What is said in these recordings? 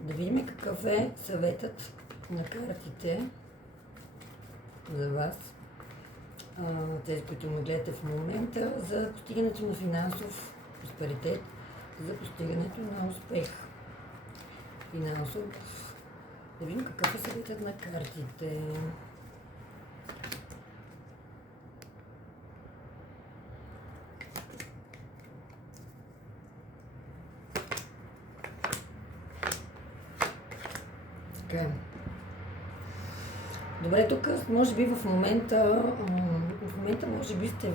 Да видим какъв е съветът на картите за вас, тези, които ме гледате в момента, за постигането на финансов просперитет, за постигането на успех финансов. Да видим какъв е съветът на картите. Така. Добре, тук може би в момента може би сте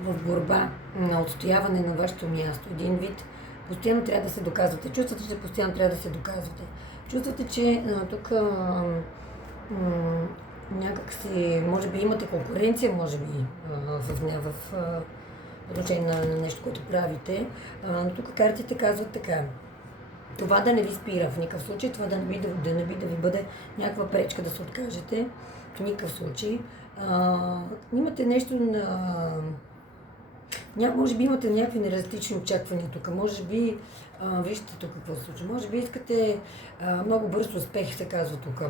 в борба на отстояване на вашето място. Един вид, постоянно трябва да се доказвате. Чувствате, че постоянно трябва да се доказвате. Чувствате, че тук някак си, може би имате конкуренция, може би в отношение на нещо, което правите. Но тук картите казват така. Това да не ви спира в никакъв случай, това да не би да ви бъде някаква пречка да се откажете. В никакъв случай. Имате нещо може би имате някакви нереалистични очаквания тук. Може би, вижте тук какво се случва. Може би искате много бърз успех, се казва тук.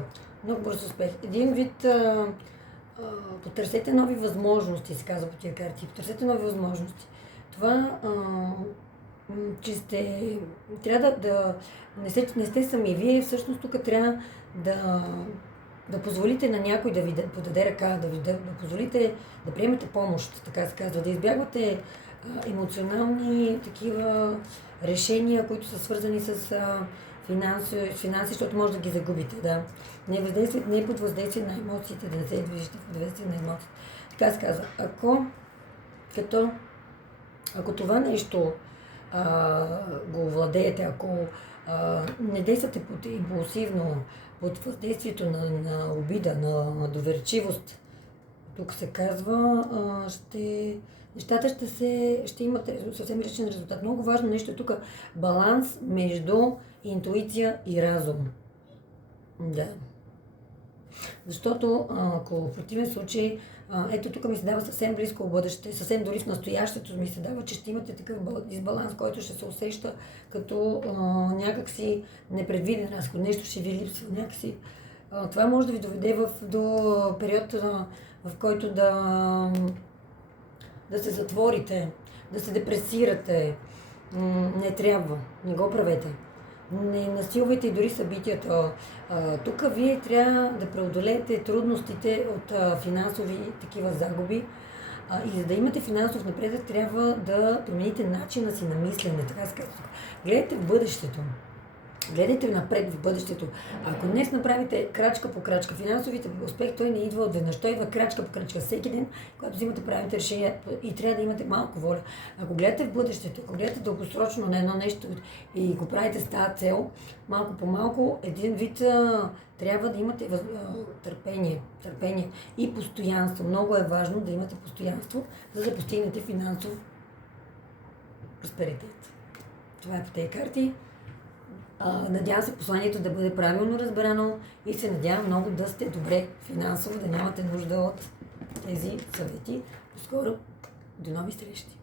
Много бърз успех. Един вид потърсете нови възможности, се казва по тия карти. Потърсете нови възможности. Това че трябва да не сте сами. Вие всъщност тук трябва да позволите на някой да ви подаде ръка, да позволите да приемете помощ, така се казва, да избягвате емоционални такива решения, които са свързани с финанси, защото може да ги загубите. Да. Не под въздействие на емоциите, да не се движите под въздействие на емоциите. Така се казва. Ако това нещо го владеете, ако не действате под импулсивно, под въздействието на обида, на доверчивост, тук се казва, нещата ще имат съвсем различен резултат. Много важно нещо е тук баланс между интуиция и разум. Да. Защото ако в противен случай, ето тук ми се дава съвсем близко бъдеще, съвсем дори в настоящето ми се дава, че ще имате такъв дисбаланс, който ще се усеща като някакси непредвиден разход, нещо ще ви липсва някакси. Това може да ви доведе до период, в който да се затворите, да се депресирате. Не трябва, не го правете. Не насилвайте и дори събитията. Тук вие трябва да преодолеете трудностите от финансови такива загуби. И за да имате финансов напредък, трябва да промените начина си на мислене. Така се казва. Гледайте в бъдещето. Гледайте напред в бъдещето. Ако днес направите крачка по крачка, финансовите успех, той не идва отведнъж, той идва крачка по крачка. Всеки ден, когато взимате правилните решения и трябва да имате малко воля. Ако гледате в бъдещето, ако гледате дългосрочно на едно нещо и го правите с тази цел, малко по малко, един вид трябва да имате търпение и постоянство. Много е важно да имате постоянство, за да постигнете финансов просперитет. Това е по тези карти. Надявам се посланието да бъде правилно разбрано и се надявам много да сте добре финансово, да нямате нужда от тези съвети. Скоро до нови срещи!